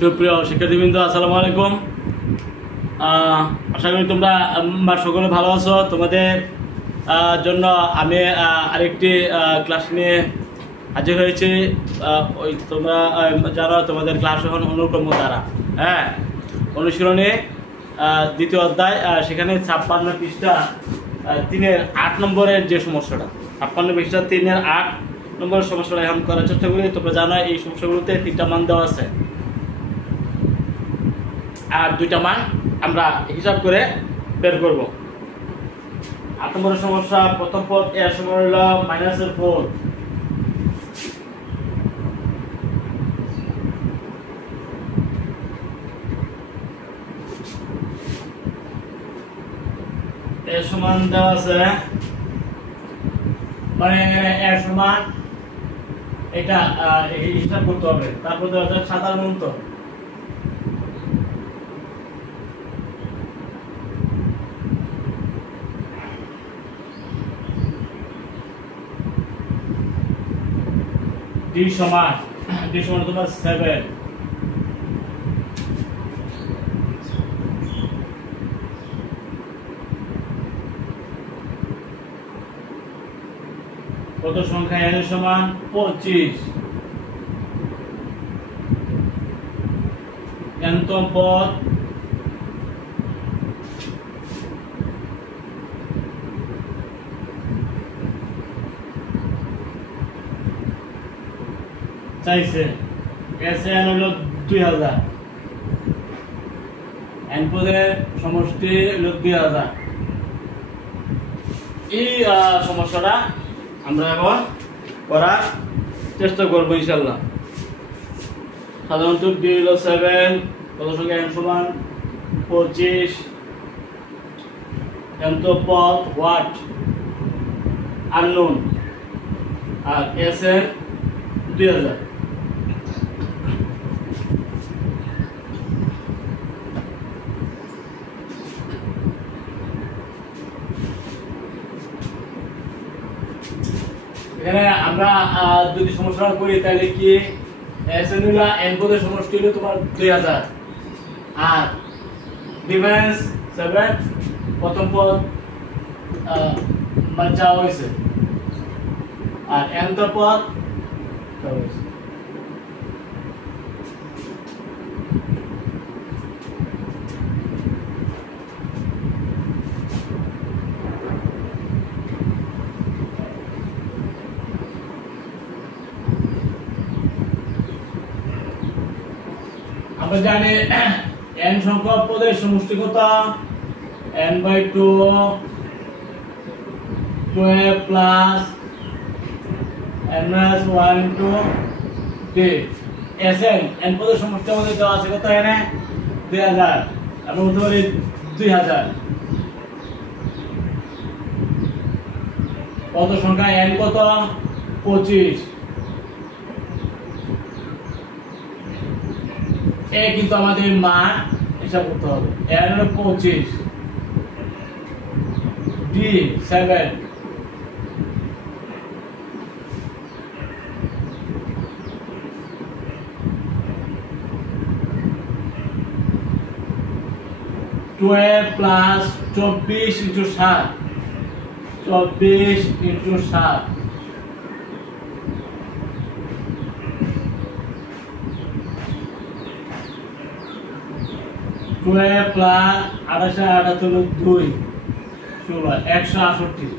সুপ্রিয় শিক্ষার্থীবৃন্দ, আসসালামু আলাইকুম। আশা করি তোমরা সকলে ভালো আছো। তোমাদের জন্য আমি আরেকটি ক্লাস নিয়ে হাজির হয়েছি। ওই তোমরা জানো তোমাদের ক্লাস এখন অনুক্রম দ্বারা অনুশীলনে দ্বিতীয় অধ্যায়, সেখানে 56 পৃষ্ঠা 3-8 নম্বরের যে সমস্যাটা, 56 পৃষ্ঠা 3-8 নম্বরের সমস্যাটা এখন করার চেষ্টা করি। তোমরা জানো এই সমস্যাগুলোতে 3টা মান দেওয়া আছে আর 2টা মান আমরা হিসাব করে বের করব। 8 নম্বরের সমস্যা, প্রথম পদ এর সমান হলো -4, এর সমান দেওয়া আছে, মানে এর সমান এটা হিসাব করতে হবে। তারপর দেওয়া আছে সাধারণত d সমান তোমার 7, কত সংখ্যা n এর সমান 25, nতম পদ চাইছে, n হলো 2000, n পদের সমষ্টি হলো 2000। এই সমস্যাটা আমরা এখন করার চেষ্টা করবো ইনশাআল্লাহ। সাধারণত d হলো 7, কত সংখ্যা n সমান 25, nতম পদ হোয়াট আননোন, আর n 2000। এখানে আমরা যদি সমস্যা করি তাহলে কি n পদের সমষ্টি হলো তোমার 2000 আর ডিফারেন্স 7, প্রথম পদ বাচ্চা হয়েছে আর nতম পদ হয়েছে। আমরা জানি n সংখ্যক পদের সমষ্টি কত, n/2 12 plus n-1 into d। n পদের সমষ্টি আমাদের দেওয়া আছে কত, এখানে 2000, আমরা বলতে পারি 2000। কত সংখ্যা n কত 25, কিন্তু আমাদের মান হিসাব করতে হবে। n হলো 25, d 7, plus 24 into 7, 24 into 7, plus 28 হলো 2, 16, 168।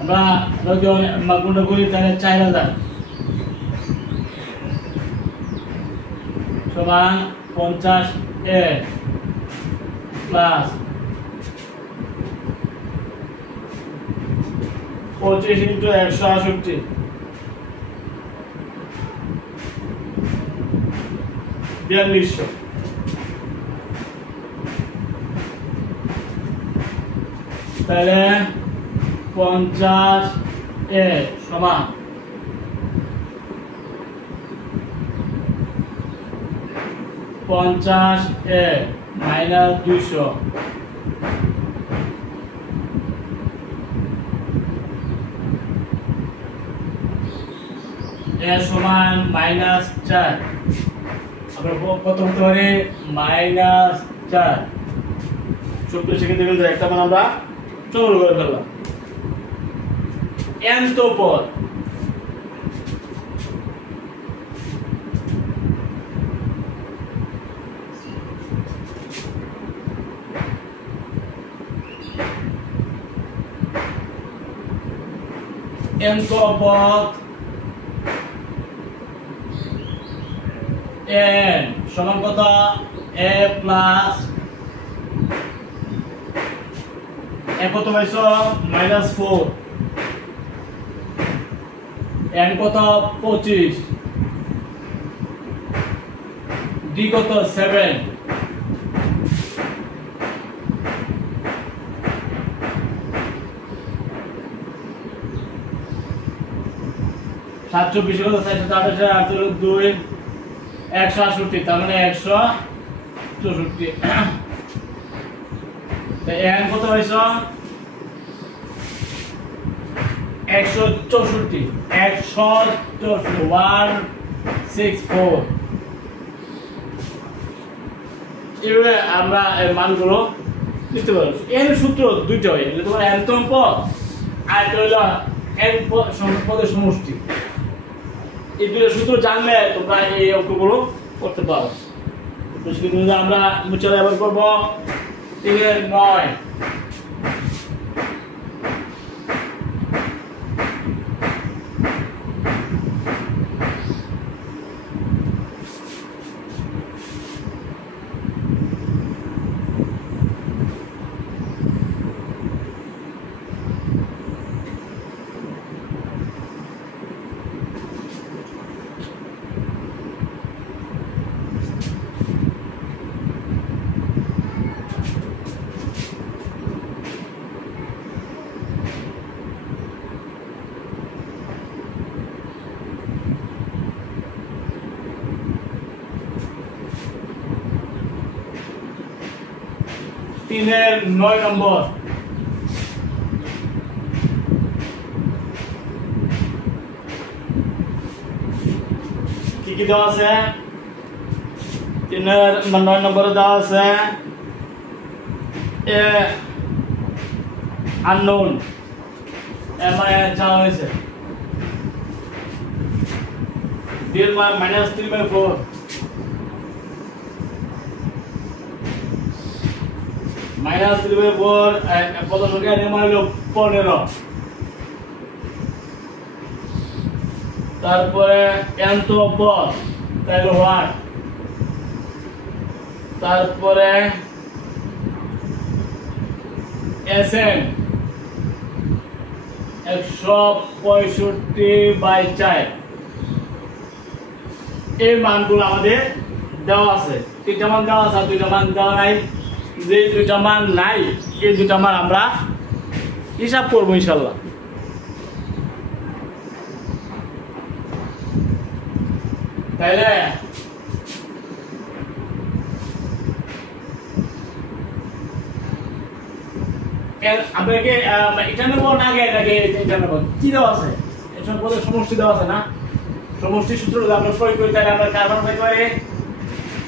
আমরা যদি গুণটা করি তাহলে 4000 সমান 50 প্লাস 25 into 168, 4200। তাহলে 50 সমান 50 মাইনাস 200, এ সমান -4 আমরা কত হতে পারে -4 চব্বিশ সেকেন্ডে কিন্তু একটা মান আমরা সংগ্রহ করে ফেললাম। nth পদ nth পদ n সমান কত a প্লাস কত পাইছো -4 n কত 25 d কত 7 724 কত 428 2 168 তার মানে 164 তাই n কত পাইছো 164 164 এবারে আমরা এর মানগুলো লিখতে পারবো। এর সূত্র দুইটা হয়, তোমার nতম পদ আর হলো n পদের সমষ্টি। এই দুটো সূত্র জানলে তোমরা এই অঙ্কগুলো করতে পারো। আমরা চলে আবার করবো 9 3 নম্বর কি দেওয়া আছে 9 নম্বরে দেওয়া আছে এ আননোন মানে চাওয়া হয়েছে -3/4 -3/4 কত সংখ্যা নির্মাণ হলো 15 তারপরে nth পদ তাহলে 1 তারপরে Sn 165/4 এই মানগুলো আমাদের দেওয়া আছে। তিনটা মান দেওয়া আছে, দুইটা মান দেওয়া নাই। যে দুইটা মান নাই এই দুইটা মান আমরা হিসাব করবো ইনশাল্লাহ। তাইলে আমরা কি এটা নেবো না আগে নাকি এটা নেবো? কি দেওয়া আছে? এসব পদের সমষ্টি দেওয়া আছে না? সমষ্টি সূত্র আমরা প্রয়োগ করি, তাহলে আমরা কার্বন পাইতে পারি,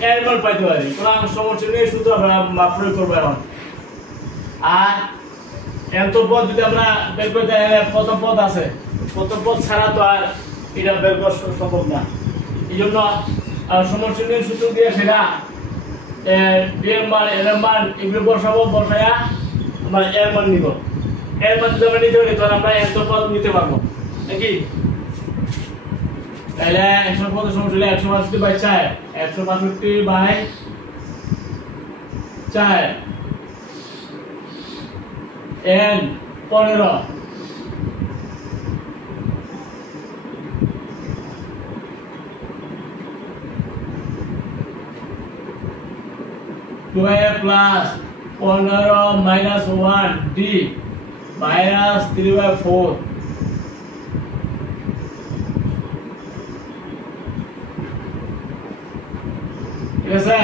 এর পাইতে পারি। সুতরাং সমষ্টি নিয়ে সূত্র আমরা প্রয়োগ করবো এখন। আর nth পদ যদি আমরা বের করতে তাহলে প্রথম পদ আছে, প্রথম পদ ছাড়া তো আর এটা বের করা সম্ভব না। এই জন্য সমষ্টি নিয়ে সূত্র দিয়ে সেটা এর মান এর মান এগুলো বসাবো, বসায়া আমরা এর মান নিব। এর মান যদি আমরা নিতে পারি তাহলে আমরা nth পদ নিতে পারবো নাকি? তাহলে 100 পদের সমষ্টি হলো 165/4 165/4 n 15 12 plus 15 minus 1 d minus 3/4 ঠিক আছে।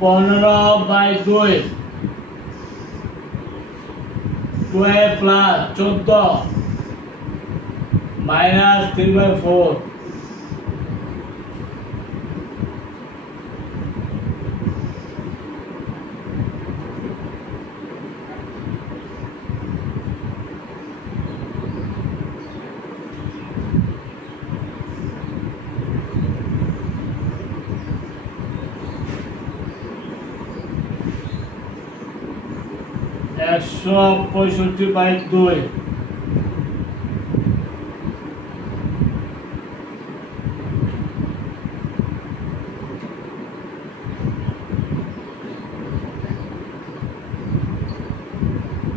(15/2) 12 প্লাস 14 মাইনাস 3/4 165/2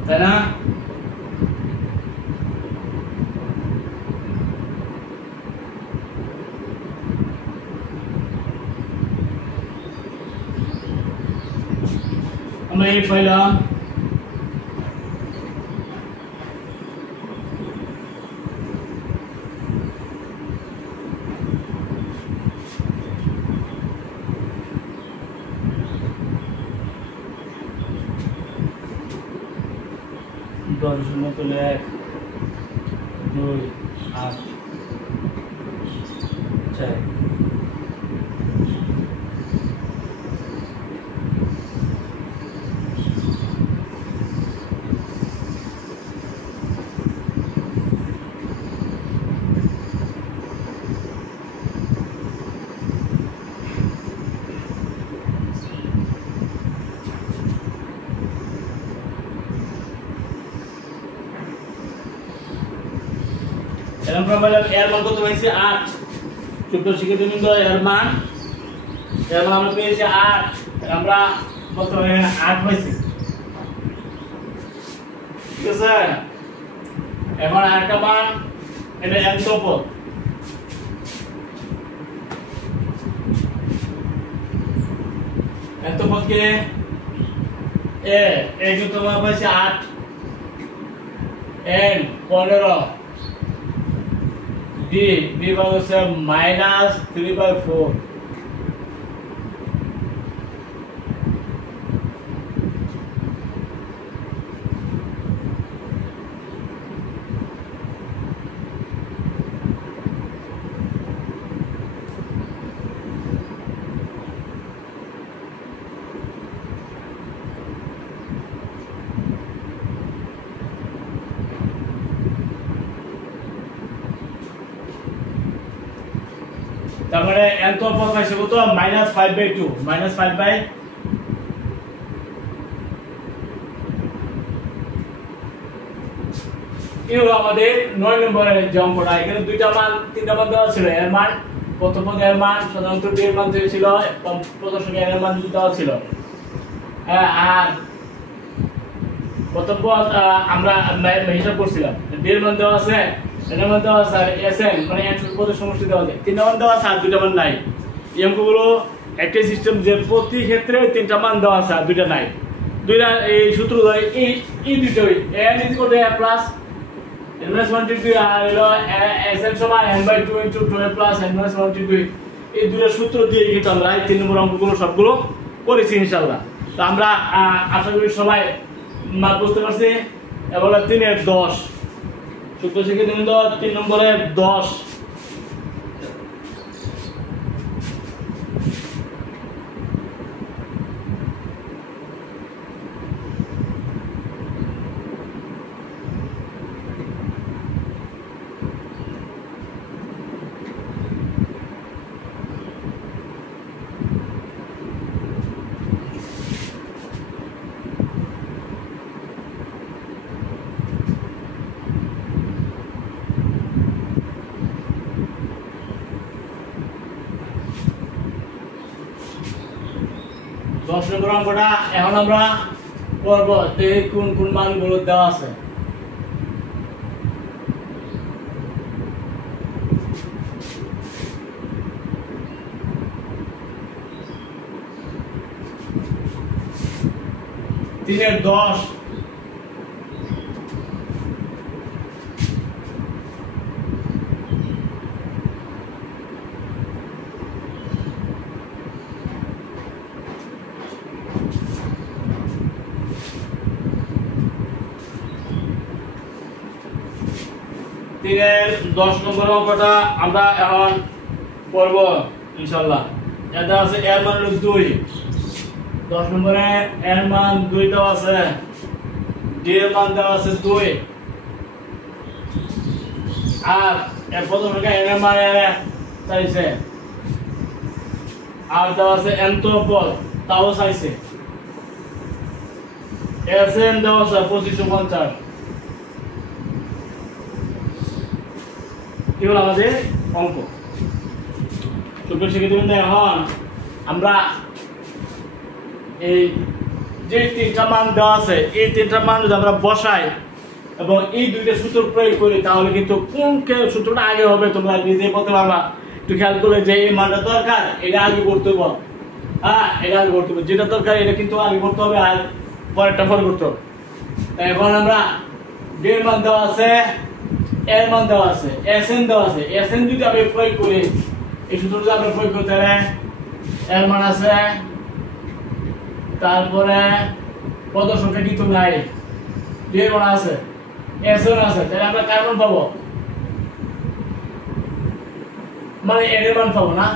তাই না? আমরা এই পাইলাম দশ শূন্য তুলে 1 2 8 4 এর মান কত হয়েছে 8 ছোট শিক্ষার্থীবৃন্দ এর মান আমরা পেয়েছি 8 আমরা কত 8 হয়েছে ঠিক আছে এখন আরেকটা মান এটা nth পদ nth পদ কে এই যে তোমার পাইছে 8 n 15 D ভাগ হচ্ছে মাইনাস 3/4 তার মানে nth পদ পাইছে কত -5/2 -5/, এই হলো আমাদের 9 নম্বরের যে অঙ্কটা। এখানে দুইটা মান তিনটা মান দেওয়া ছিল। এর মান প্রথম পদ এর মান সাধারণত d এর মান ছিল এবং প্রদর্শক এর মান দেওয়া ছিল। আর প্রথম পদ আমরা হিসাব করছিলাম d এর মান দেওয়া আছে, এর মান দেওয়া আছে, আর sn মানে n পদের সমষ্টি দেওয়া আছে। তিনটা মান দেওয়া আছে আর দুইটা মান নাই। এই অঙ্কগুলো একটা সিস্টেম যে প্রতি ক্ষেত্রে তিনটা মান দেওয়া আছে আর দুইটা নাই। দুইটা এই সূত্র ধরে এই দুটোই n a প্লাস n-1/2 আর হলো sn সমান n/2 * 12 প্লাস n-1/2। এই দুটো সূত্র দিয়ে কিন্তু আমরা এই তিন নম্বর অঙ্কগুলো সবগুলো করেছি ইনশাআল্লাহ। তো আমরা আশা করি সবাই বুঝতে পারছি। এবার 3 এর 10 সূত্র শিখে দিন তো 3 নম্বরের 10 নম্বর অঙ্কটা এখন আমরা করব কোন কোন মানগুলো দেওয়া আছে। তিনের 10 4 3-এর 10 নম্বর অঙ্কটা আমরা এখন করব ইনশাআল্লাহ। এটা আছে এর মান হলো 2, 10 নম্বরে এর মান 2 দেওয়া আছে, ডি এর মান দেওয়া আছে 2, আর এর প্রথম রেখা এর মান চাইছে, আর দেওয়া আছে এন তো পদ তাও চাইছে, এস এন দেওয়া আছে 2550। কি হলো আমাদের অঙ্ক। সুপ্রিয় শিক্ষার্থীবৃন্দ, এখন আমরা এই যে 3টা মান দেওয়া আছে এই 3টা মান যদি আমরা বসাই এবং এই দুইটা সূত্র প্রয়োগ করি তাহলে কিন্তু কোন সূত্রটা আগে হবে তোমরা নিজেই বলতে পারবা। একটু খেয়াল করলে যে এই মানটা দরকার এটা আগে করতে হবে, হ্যাঁ এটা আগে করতে হবে, যেটা দরকার এটা কিন্তু আগে করতে হবে আর পরেরটা পরে করতে হবে। তাই এখন আমরা ডি এর মান দেওয়া আছে, এর মান দেওয়া আছে, এস এন দেওয়া আছে, এস এন যদি আমি প্রয়োগ করি এই সূত্রটা আমরা প্রয়োগ করতে হবে, এর মান আছে, তারপরে পদ সংখ্যা কিন্তু নাই, ডি এর মান আছে, এস এন আছে, তাহলে আমরা কার মান পাবো, মানে এন এর মান পাবো না।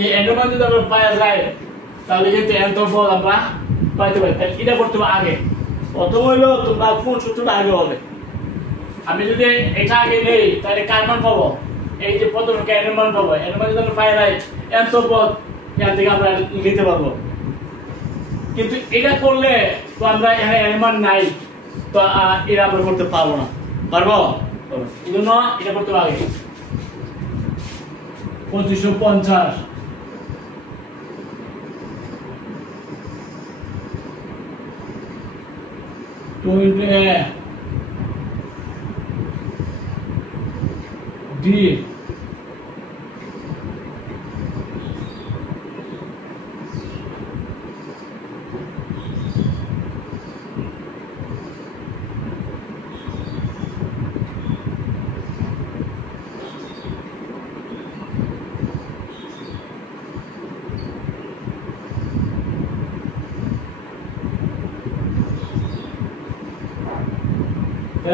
এই এন এর মান যদি আমরা পাওয়া যায় তাহলে কিন্তু এন তো পদ আমরা পাইতে পারি। তাহলে এটা করতে হবে আগে। প্রথম হইলো তোমরা কোন সূত্রটা আগে হবে। আমি যদি এটা আগে নেই তাহলে কার মান পাবো, এই যে পদ সংখ্যা এন এর মান পাবো, এন এর মান যদি আমরা পাই যাই এন তো পদ এখান থেকে আমরা নিতে পারবো। কিন্তু এটা করলে তো আমরা এখানে এন এর মান নাই, তো এটা আমরা করতে পারবো না। পারবো? এই জন্য এটা করতে হবে আগে। 2550 20 ডি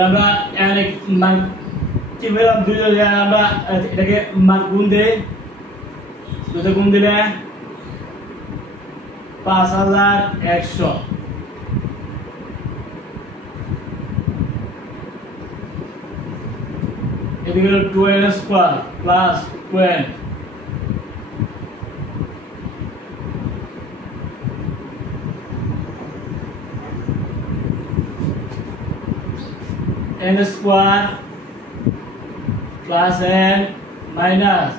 আমরা মান কি বললাম, দুই আমরা এটাকে মান গুণ দেই, দুটো গুণ দিলে 5100, এদিকে হলো 2n square plus 2n n square plus n minus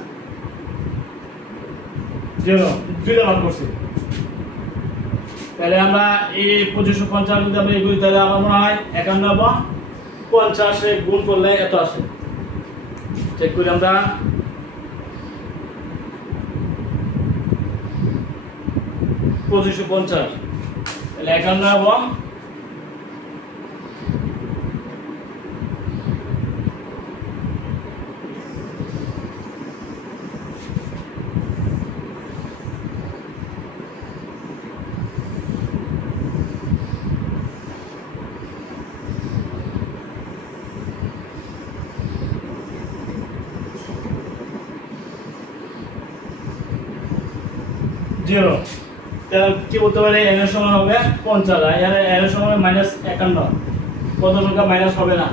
0 দুইটা ভাগ করছি। তাহলে আমরা এই 2550 যদি আমরা এগুলি তাহলে আমার মনে হয় 5150 এ গুণ করলে এত আসে। চেক করি আমরা, তাহলে 51 0, তাহলে কি বলতে পারি n এর সমান হবে 50, আর এর n এর সমান -51, কত সংখ্যা মাইনাস হবে না।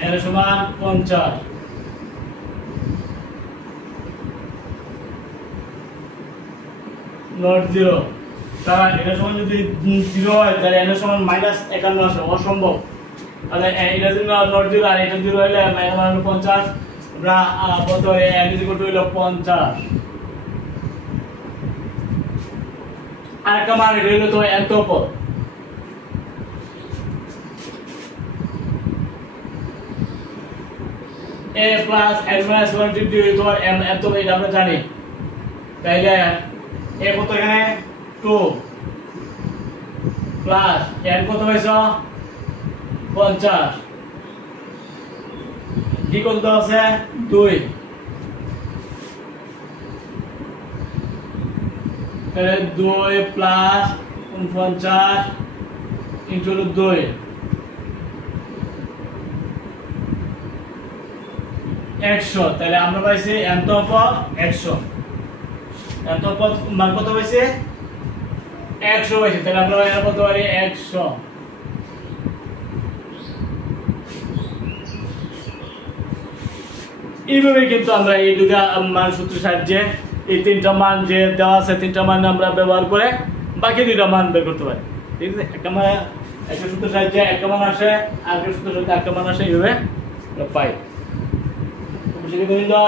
n এর সমান 50, নট 0, তাহলে n এর সমান যদি 0 হয় তাহলে n এর সমান -51 আসে, অসম্ভব। তাহলে এটা যদি নট 0 আর এটা 0 হলে -50, আমরা বলতে পারি n হলো 50। আরেকটা মান এটা হলো তো n তো পদ, a plus n minus 1 degree তো n এত এটা আমরা জানি। তাইলে a কত এখানে 2 প্লাস n কত হইছে 50, d কত আছে 2, 2 প্লাস 49 ইনটু 2 100। তাহলে আমরা পাইছি এত পদ 100, এত পদ মান কত পাইছে 100 পাইছি। তাহলে আমরা এর কত পারি 100। এইভাবে কিন্তু আমরা এই দুটা মান সূত্রের সাহায্যে এই তিনটা মান যে দেওয়া আছে তিনটা মান আমরা ব্যবহার করে বাকি দুইটা মান বের করতে পারি। ঠিক আছে, একটা মান একটা সূত্রের সাহায্যে একটা মান আসে, আর একটা সূত্রের সাহায্যে একটা মান আসে, এইভাবে পাই।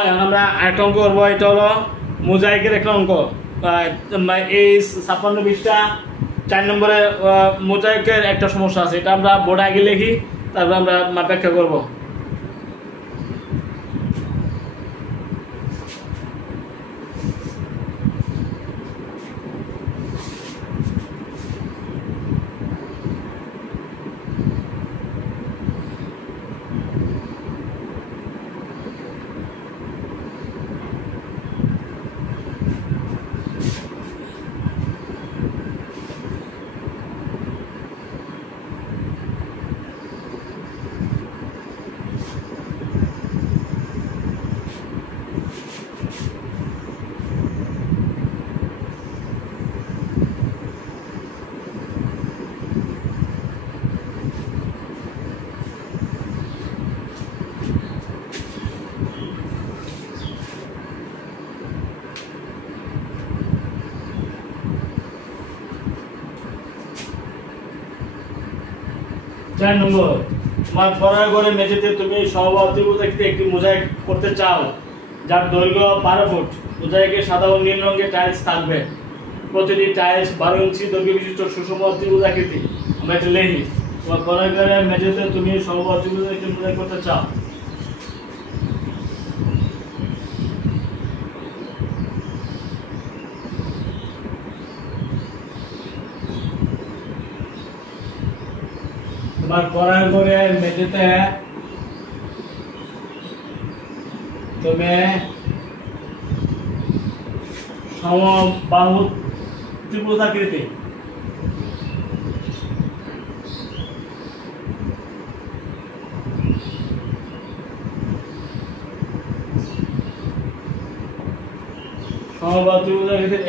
এখন আমরা আরেকটা অঙ্ক করবো, এটা হলো মোজাইকের একটা অঙ্ক। এই 56-20টা 4 নম্বরে মোজাইকের একটা সমস্যা আছে, এটা আমরা বোর্ডে আগে লিখি, তারপর আমরা ব্যাখ্যা করবো। নম্বর, তোমার পড়ার ঘরে মেঝেতে তুমি সহবাতিতে একটি মোজাইক করতে চাও যার দৈর্ঘ্য 12 ফুট। মোজাইকে সাদা ও নীল রঙের টাইলস থাকবে, প্রতিটি টাইলস 12 ইঞ্চি দৈর্ঘ্য বিশিষ্ট সুষম ত্রিভুজ আকৃতি। আমরা এটা লিখি, তোমার পড়ার ঘরে মেঝেতে তুমি সহবাতিতে একটি মোজাইক করতে চাও। তোমার পড়ার ঘরে মেঝেতে তুমি সমবাহু ত্রিভুজ আকৃতি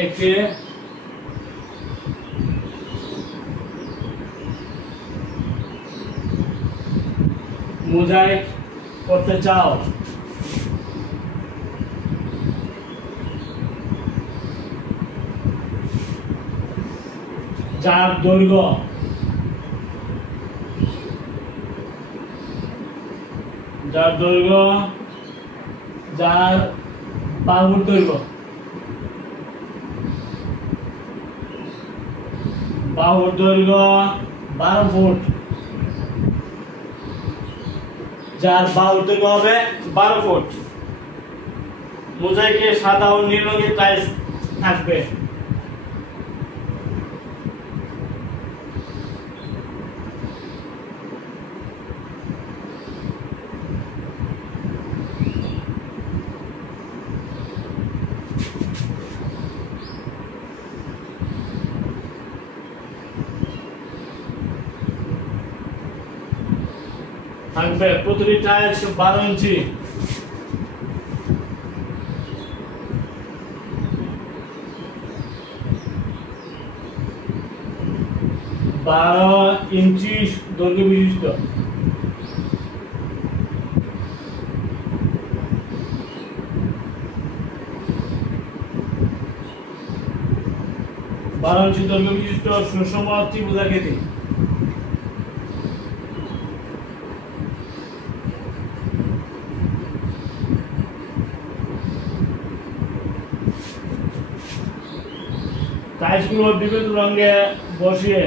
একটি মোজাইক করতে চাও। যার দৈর্ঘ্য যার বাহুর দৈর্ঘ্য 12 ফুট, যার বাহুর দৈর্ঘ্য হবে 12 ফুট। মোজাইকে সাদা ও নীল রঙের টাইলস থাকবে। প্রতিটি টাইলস 12 ইঞ্চি। দৈর্ঘ্য বিশিষ্ট। দৈর্ঘ্য বিশিষ্ট সুষম ত্রিভুজ আকৃতি। টাইলসগুলো বিভিন্ন রঙে বসিয়ে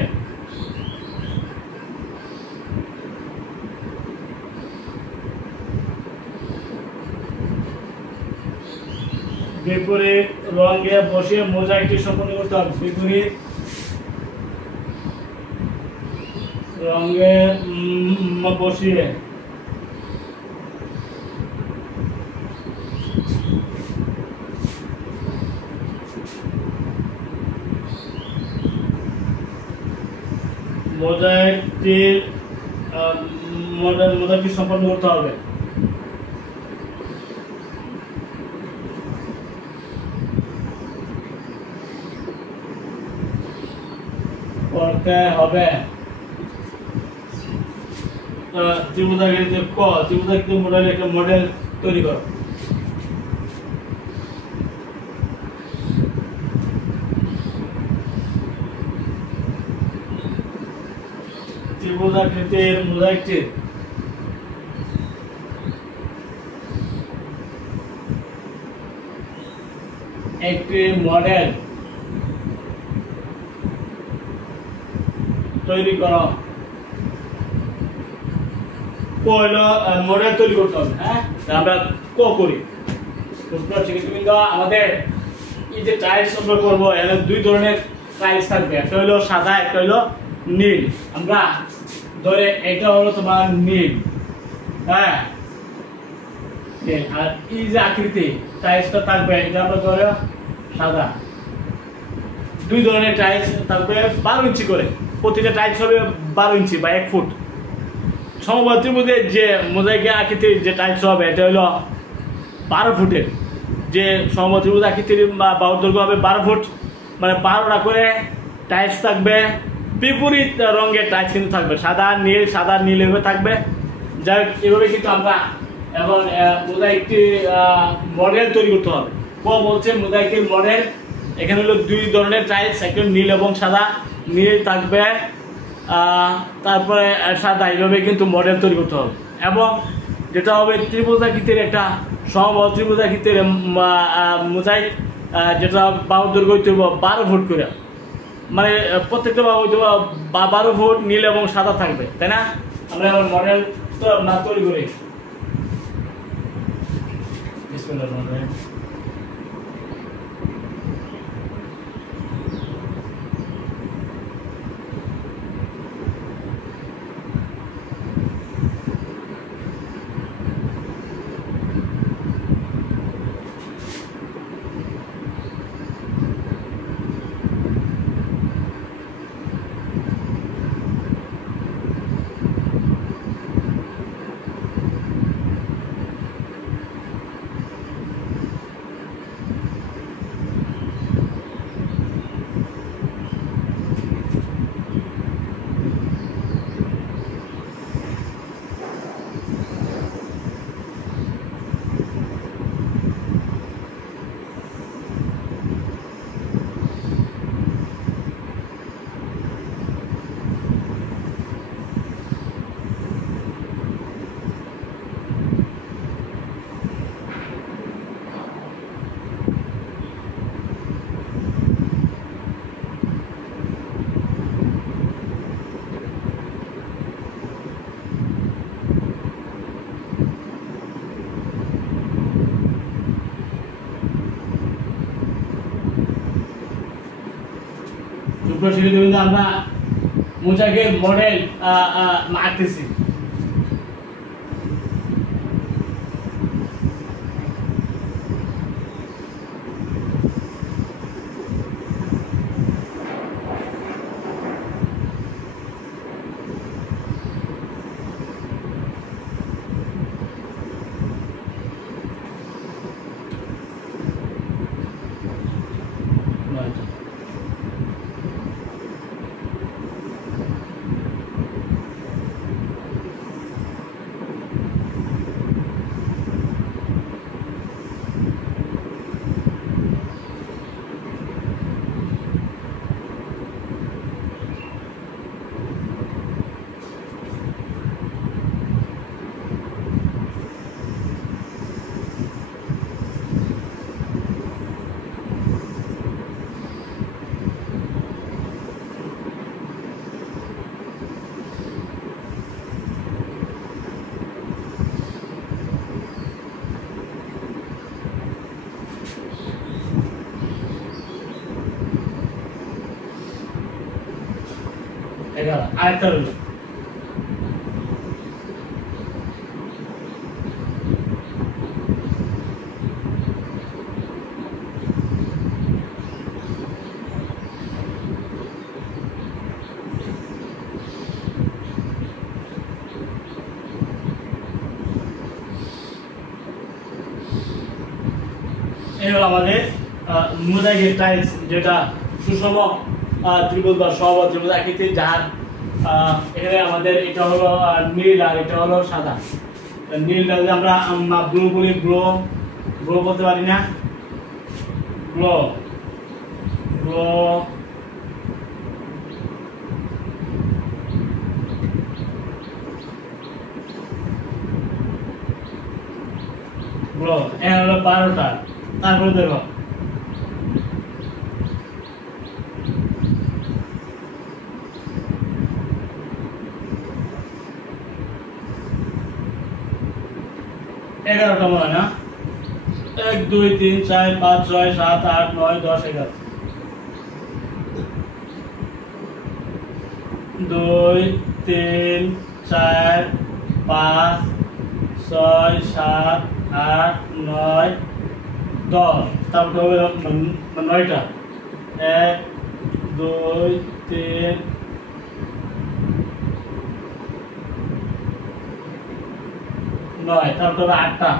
বিপরীত রঙে বসিয়ে মোজাইকটি সম্পন্ন করতে হবে। বিপরীত রঙে বসিয়ে মোজাইকটির মোজাইকটি সম্পন্ন করতে হবে। ত্রিভুজাকৃতির মডেল একটা মডেল তৈরি করো। ত্রিভুজাকৃতির মোজাইকটির একটি মডেল তৈরি করো। মডেল তৈরি করতে হবে। হ্যাঁ, আমরা করি আমাদের এই যে টাইলস আমরা করবো, এর দুই ধরনের টাইলস থাকবে, একটা হলো সাদা, একটা হলো নীল। আমরা ধরে এটা হলো তোমার নীল, হ্যাঁ, আর এই যে আকৃতি টাইলসটা থাকবে এটা আমরা ধরে সাদা। দুই ধরনের টাইলস থাকবে 12 ইঞ্চি করে, প্রতিটা টাইলস হবে 12 ইঞ্চি বা 1 ফুট। সমবাহু ত্রিভুজের যে মোজাইকের আকৃতির যে টাইলস হবে এটা হলো 12 ফুটের। যে সমবাহু ত্রিভুজ আকৃতির বাহুর দৈর্ঘ্য হবে 12 ফুট, মানে 12টা করে টাইলস থাকবে। বিপরীত রঙের টাইলস কিন্তু থাকবে, সাদা নীল, সাদা নীল এভাবে থাকবে। যাই হোক, এভাবে কিন্তু আমরা এখন মোজাইকটি মডেল তৈরি করতে হবে। বলছে মোজাইকের মডেল, এখানে হলো দুই ধরনের টাইলস, একটা নীল এবং সাদা। নীল থাকবে, তারপরে সাদা, এইভাবে কিন্তু মডেল তৈরি করতে হবে। এবং যেটা হবে ত্রিভুজাকৃতির একটা সমবাহু ত্রিভুজাকৃতির মোজাইক, যেটা বাহুর দৈর্ঘ্য হইতে হবে 12 ফুট করে, মানে প্রত্যেকটা বাহু হইতে 12 ফুট, নীল এবং সাদা থাকবে, তাই না? আমরা এবার মডেল তো না তৈরি করি। আমরা মোজাইকের মডেল আঁকতেছি। আরেকটা হলো এই হলো আমাদের মোজাইকের টাইলস, যেটা সুষম ত্রিভুজ বা সমবাহু ত্রিভুজ আকৃতির, যার এখানে আমাদের এটা হলো নীল আর এটা হলো সাদা। নীলটা যদি আমরা ব্লু বলি, ব্লু ব্লু বলতে পারি না, ব্লু ব্লু ব্লু। এখানে হলো 12টা। তারপরে দেখো এগারোটা মনে হয় না, 1 2 3 4 5 6 7 8 9 10 11, 2 3 4 5 6 7 8 9 10, তারপর হবে 9টা, 1 2 3 9, তারপর হবে 8টা,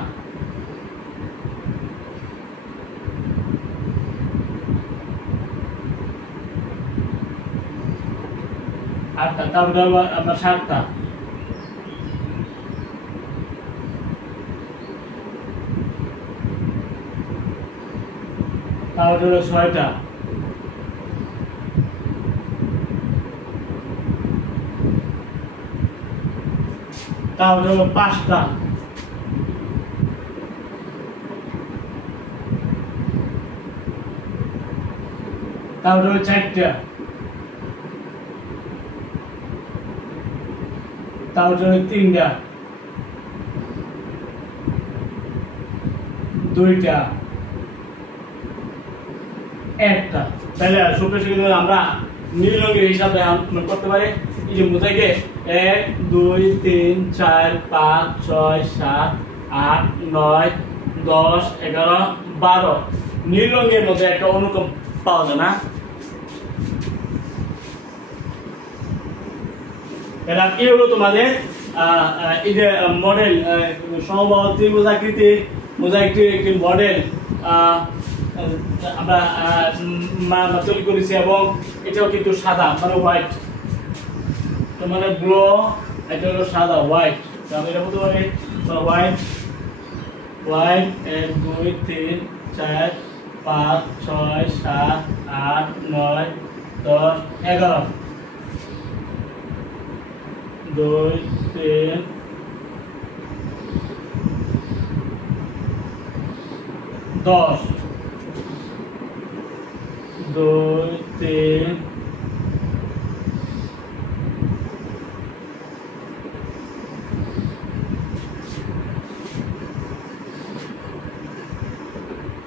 8টা, তারপর হবে আপনার 7টা, তারপর হলো 6টা, তারপর হলো 5টা, তারপর হলো 4টা, তারপর হলো 3টা, 2টা, 1টা। তাহলে সুপ্রশিক্ষিত আমরা নীল রঙের হিসাবে করতে পারি। এই যে মোজাইকে 1 2 3 4 5 6 7 8 9 10 11 12 নীল রঙের মধ্যে একটা অনুক্রম পাওয়া যায় না? এটা কি হলো তোমাদের এই যে মডেল সমবাহু ত্রিভুজ আকৃতির মোজাইকটির একটি মডেল আমরা তৈরি করেছি, এবং এটাও কিন্তু সাদা, মানে হোয়াইট, তো মানে ব্লু, এটা হলো সাদা হোয়াইট। আমি এটা বলতে পারি হোয়াইট হোয়াইট 1 2 3 4 5 6 7 8 9 10 11 2 3 10 2 3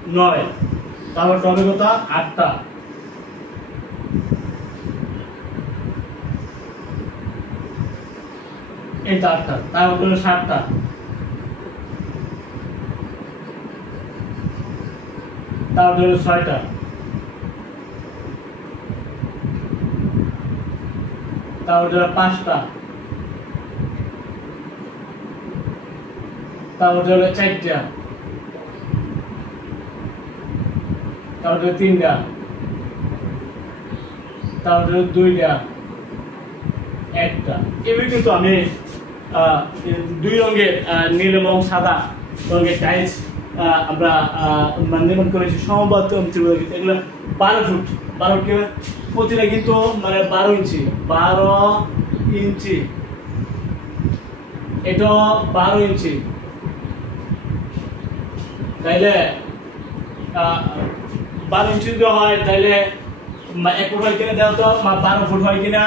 9, তারপর টবে কথা 8টা, এই 8টা, তারপর হলো 7টা, তারপর হলো 6টা, তারপর হলো 5টা, তারপর হলো 4টা, তারপর হলো 3টা, তারপর হলো 2টা, 1টা। এবার কিন্তু আমি 2 রঙের নীল এবং সাদা রঙের টাইলস আমরা নির্মাণ করেছি সমবাহু ত্রিভুজ। এগুলো 12 ফুট, 12 ফুট প্রতিটা কিন্তু মানে 12 ইঞ্চি, 12 ইঞ্চি, এটা 12 ইঞ্চি। তাইলে 12 ইঞ্চি যদি হয় তাহলে 1 ফুট হয় কিনা দেওয়া, তো 12 ফুট হয় কিনা?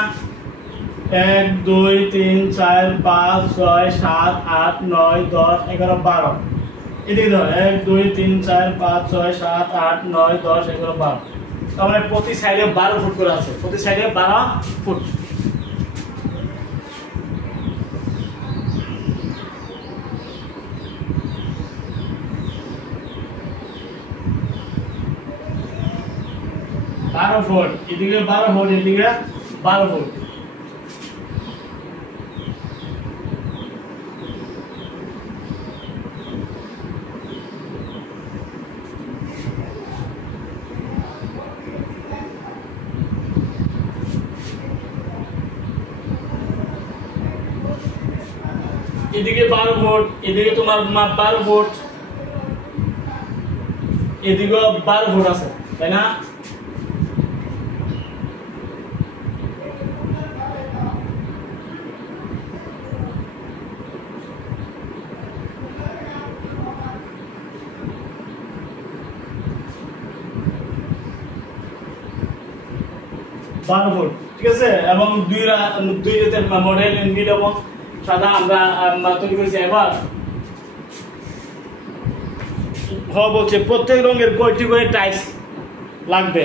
1 2 3 4 5 6 7 8 9 10 11 12, এদিকে ধর 1 2 3 4 5 6 7 8 9 10 11 12, তার মানে প্রতি সাইডে 12 ফুট করে আছে, প্রতি সাইডে 12 ফুট। এদিকে 12 ফুট, এদিকে 12 ফুট। এদিকে 12 ভোল্ট, এদিকে তোমার 12 ভোল্ট, এদিকে 12 ভোল্ট আছে, তাই না? ভোল্ট, ঠিক আছে। এবং দুই মডেল নীল এবং সাদা আমরা তৈরি করেছি। এবার বলছে প্রত্যেক রঙের কয়টি করে টাইলস লাগবে।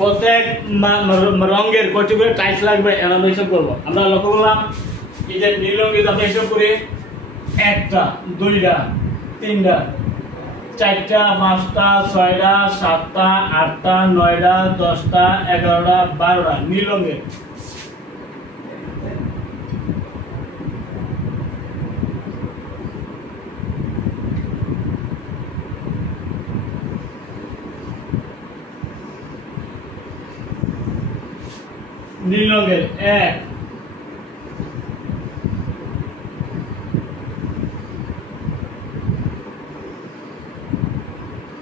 প্রত্যেক রঙের কয়টি করে টাইলস লাগবে আমরা হিসাব করবো। আমরা লক্ষ্য করলাম এই যে নীল রঙের আমরা হিসাব করি 1টা 2টা 3টা 4টা 5টা 6টা 7টা 8টা 9টা 10টা 11টা 12টা নীল রঙের। নীল রঙের 1,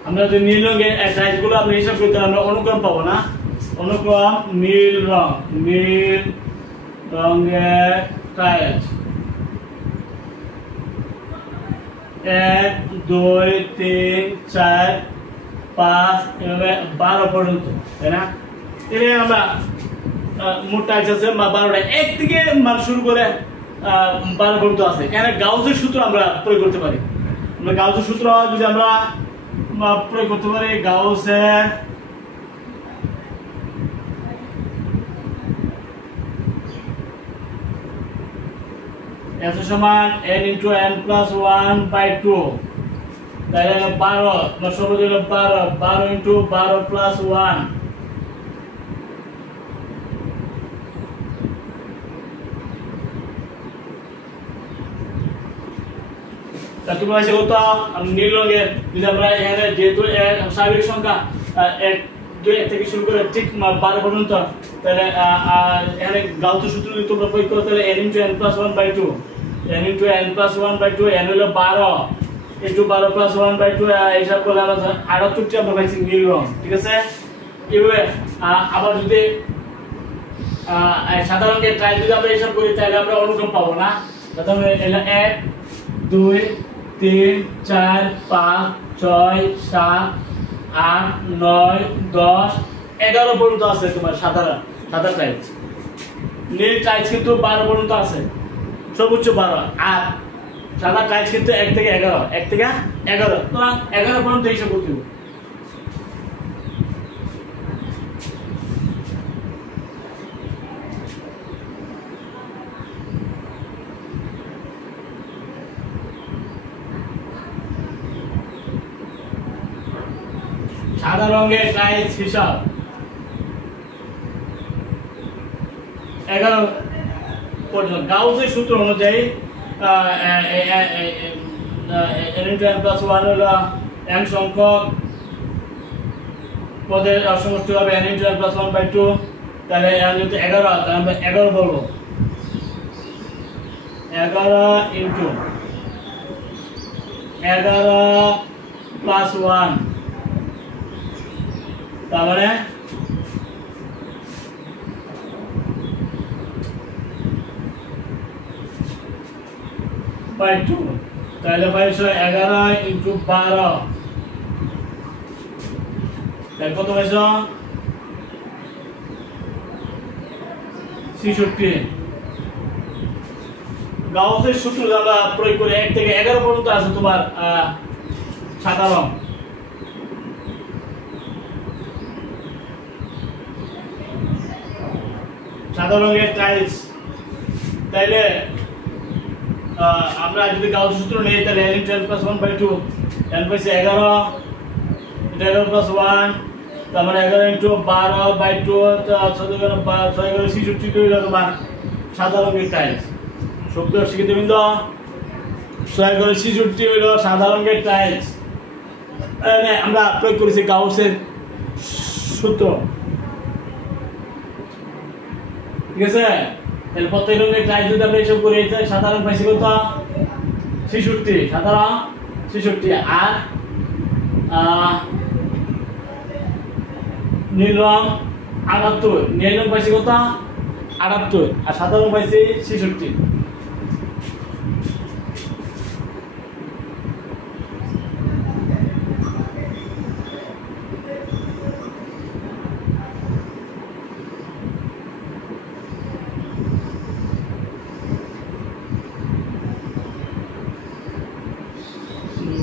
আমরা যে নীল রঙের টাইলস গুলো আমরা হিসাব করতে আমরা অনুক্রম পাবো না। অনুক্রম নীল রঙের টাইলস 1 2 3 4 5 এভাবে 12 পর্যন্ত, তাই না? এখানে আমরা মোট টাইলস আছে 12টা, 1 থেকে শুরু করে 12 পর্যন্ত আছে। এখানে গাউসের সূত্র আমরা প্রয়োগ করতে পারি। আমরা গাউসের সূত্র যদি আমরা প্রয়োগ করতে পারি, গাউসের S সমান n × n + 1/2, তাহলে 12 সহজ হলো 12 × 12 + 1, তোমরা এসে কত নীল রঙের যদি আমরা এখানে যেহেতু স্বাভাবিক সংখ্যা 1 2 থেকে শুরু করে ঠিক 12 পর্যন্ত, তাহলে এখানে গাউসের সূত্র যদি তোমরা প্রয়োগ করো তাহলে n × n + 1/2, n × n + 1/2, n হলো 12 × 12 + 1/2, হিসাব করলে আমরা 78টি আমরা পাইছি নীল রং, ঠিক আছে। এভাবে আবার যদি সাদা রঙের টাইলস যদি আমরা হিসাব করি তাহলে আমরা অনুক্রম পাবো না। তাহলে 1 2 3 4 5 6 7 8 9 10 11 পর্যন্ত আছে তোমার সাদা টাইলস। নীল টাইলস কিন্তু 12 পর্যন্ত আছে, সর্বোচ্চ 12। আর সাদা টাইলস কিন্তু 1 থেকে 11 তো 11 পর্যন্ত হিসাব করতে হবে। সাদা রঙের টাইলস হিসাব 11 পর্যন্ত গাউসের সূত্র অনুযায়ী n × n + 1 হলো n সংখ্যক পদের সমষ্টি হবে n × n + 1/2, তাহলে যদি 11 তাহলে আমরা 11 বলবো। 11 × 11 + 1, তার মানে 2, তাহলে 11 × 12, তাহলে কত পাইছো 66। গাউসের সূত্র আমরা প্রয়োগ করে 1 থেকে 11 পর্যন্ত আছে তোমার সাদা রং। সাদা রঙের টাইলস, তাইলে আমরা যদি গাউসের সূত্র নেই তাহলে n × n + 1/2, n পাইছে 11, এটা 11 + 1 তার মানে 11x12/2 6 তোমার সাদা রঙের টাইলস। সুপ্রিয় শিক্ষার্থীবৃন্দ, 6x66 হইল সাদা রঙের টাইলস। আমরা প্রয়োগ করেছি গাউসের সূত্র, ঠিক আছে। তাহলে প্রত্যেক রঙের টাইলস যদি আমরা এসব করি, সাদা রং পাইছি কত 66, সাদা রং 66, আর নীল রং 78, নীল রং পাইছি কত 78, আর সাদা রং পাইছি 66।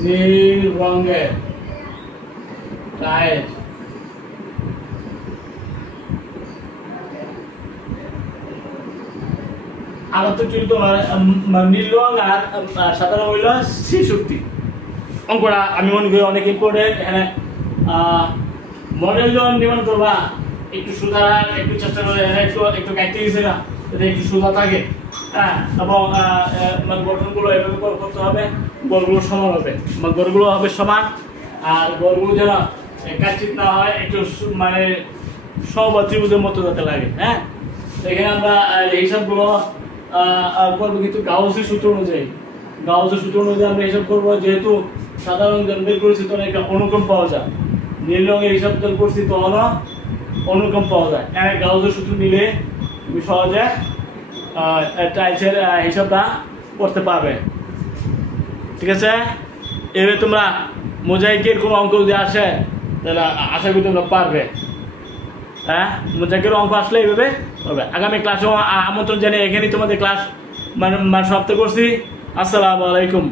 নীল রঙের টাইলস আমার তো কিন্তু নীল রং আর সাদা রং হইল 66। অঙ্কটা আমি মনে করি অনেক ইম্পর্টেন্ট। এখানে মডেল যখন নির্মাণ করবা একটু সোজা, একটু চেষ্টা করে একটু কাটতে গেছে না, যাতে একটু সোজা থাকে। হ্যাঁ, এবং গঠনগুলো এভাবে করতে হবে, গড়গুলো সমান হবে, গড়গুলো হবে সমান, আর গড়গুলো যেন কাটচিত না হয়, একটু মানে সম ত্রিভুজের মতো যাতে লাগে। হ্যাঁ, এখানে আমরা হিসাবগুলো করবো কিন্তু গাউসের সূত্র অনুযায়ী। গাউসের সূত্র অনুযায়ী আমরা হিসাব করবো, যেহেতু সাধারণ বের করেছি তখন একটা অনুক্রম পাওয়া যায়, নীল রঙের হিসাব যখন করছি তখন অনুক্রম পাওয়া যায়। গাউসের সূত্র নিলে তুমি সহজে টাইলসের হিসাবটা করতে পারবে, ঠিক আছে। এভাবে তোমরা মোজাইকের কোনো অঙ্ক যদি আসে তাহলে আশা করি তোমরা পারবে। হ্যাঁ, মোজাইকের অঙ্ক আসলে এইভাবে পারবে। আগামী ক্লাসে আমন্ত্রণ জানিয়ে এখানেই তোমাদের ক্লাস মানে সমাপ্ত করছি। আসসালামু আলাইকুম।